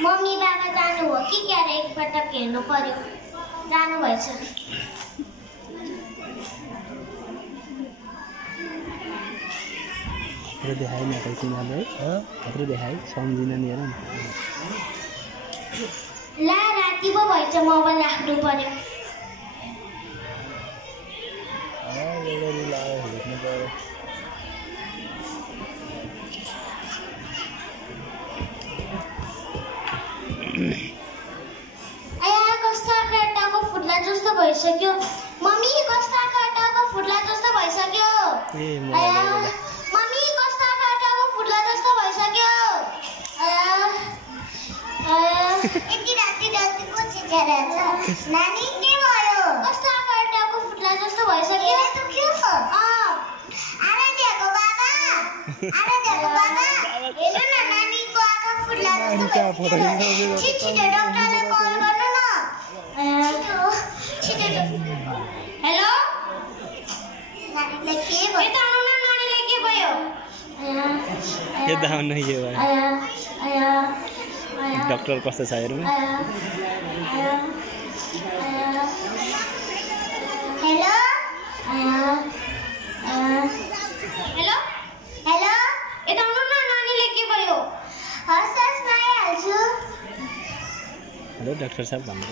mummy बाबा जानु हो कि क्या रे एकपटक हेर्नु पर्यो जानु भएछ खतरो देखाइ न त तिमीले खतरो देखाइ सम्झिन नि हेर ला राति पो भएछ मोबाइल राख्नु पर्यो जस्तो भइसक्यो मम्मी कस्ता काटाको फुट्ला जस्तो भइसक्यो मम्मी कस्ता काटाको फुट्ला जस्तो भइसक्यो यति राति को छिचेर छ नानी के भयो कस्ता काटाको फुट्ला जस्तो भइसक्यो त के छ आराध्यको बाबा हेर्नु न नानीको आँखा फुट्ला जस्तो भइसक्यो छिटो डाक्टरलाई कल गर्नु न हेलो नानीलाई के भयो यता आउनु न नानीलाई के भयो यता आउनु के भयो डाक्टर कस्तो छ हेरौँ हेलो हेलो हेलो यता आउनु न नानीलाई के भयो हस् हस् म आइहाल्छु हेलो डाक्टर साहब भन्नु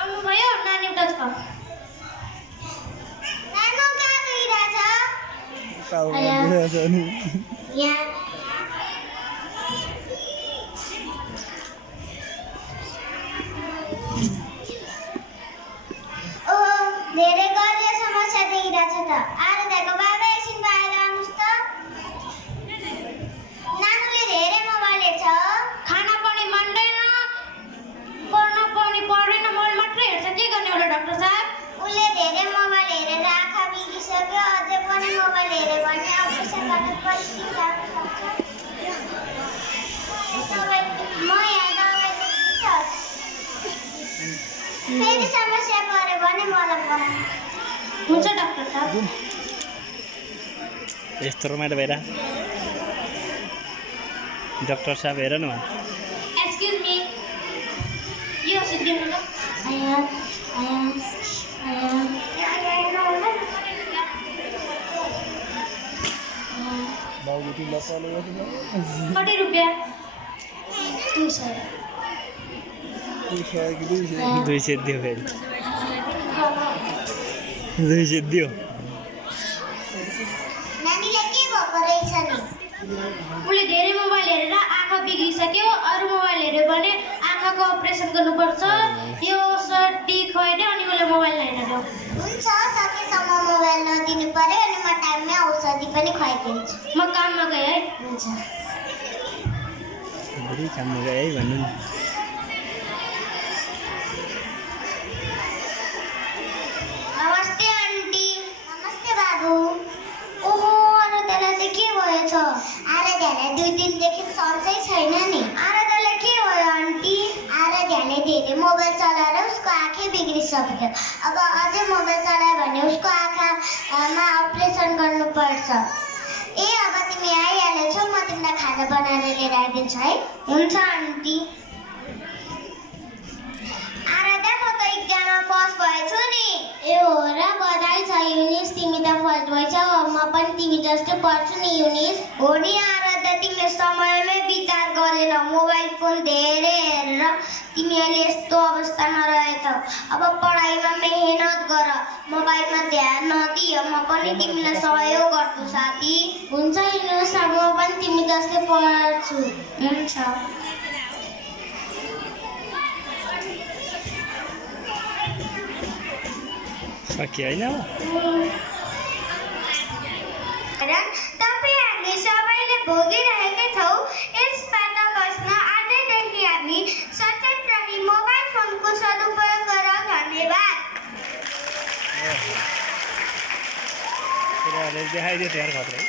आउनु भयो नानी उता छ नानो कहाँ गइरहेछ यहाँ धेरै गरे समस्या देखिरहेछ त आराध्यको बाबा एकछिन बाहिर आउनुहोस् त नानुले धेरै मोबाइल हेर्छ खाना पनि मान्दैन पढ्न पनि पढ्दैन मोबाइल मात्रै हेर्छ के गर्ने होला डाक्टर साहब उसले धेरै मोबाइल हेरेर आँखा बिग्रिसक्यो अझै पनि मोबाइल हेऱ्यो भने अपरेसन गर्न परिस्थिति लाग्न सक्छ म यहाँ दबाई दिन्छु फेरि समस्या पर्यो भने मलाई बोलाउनु हुन्छ डाक्टर साहब यस्तो रमाइलो भएर डाक्टर साहब हेर न एक्सक्युज मी यो सिद्धिनु ल आया कति रुपियाँ 200 दियो फेरि 200 दियो नानीलाई के भएको रहेछ नि उसले धेरै मोबाइल हेरेर आँखा बिग्रिसक्यो अरू मोबाइल हेऱ्यो भने आँखाको अपरेसन गर्नुपर्छ यो सर्टी खुवाइदियो अनि उसले मोबाइल हेरेर हुन्छ सकेसम्म मोबाइल नदिनु पर्यो अनि म टाइममै औषधि पनि खुवाइदिन्छु म काममा गएँ है हुन्छ बुढी काममा गएँ है भन्नु नि नमस्ते आन्टी नमस्ते बाबु ओहो आराध्यलाई त के भएछ आराध्यलाई 2 दिनदेखि सन्चै छैन नि आराध्यलाई के भयो आन्टी आराध्यले धेरै मोबाइल चलाएर उसको आँखै बिग्रिसक्यो अब अझै मोबाइल चलायो भने उसको आँखामा अपरेसन गर्नुपर्छ ए अब तिमी आइहालेछौ म तिमीलाई खाजा बनाएर लिएर आइदिन्छु है हुन्छ आन्टी आराध्या म त एक्जाममा फर्स्ट भएछु नि ए हो र बधाई छ युनिस तिमी त फर्स्ट भएछौ म पनि तिमी जस्तै पढ्छु नि युनिस हो नि आराध्या तिमीले समयमै विचार गरेन मोबाइल फोन धेरै हेरेर तिमी अहिले यस्तो अवस्थामा रहेछौ अब पढाइमा मेहनत गर मोबाइलमा ध्यान नदियो म पनि तिमीलाई सहयोग गर्छु साथी हुन्छ युनिस अब म पनि तिमी जस्तै पढ्छु हुन्छ सकियो हैन तपाईँ हामी सबैले भोगिरहेकै छौँ यसबाट बस्न आजैदेखि हामी सचेत रही मोबाइल फोनको सदुपयोग गर धन्यवाद देखाइदियो त यार खत्रै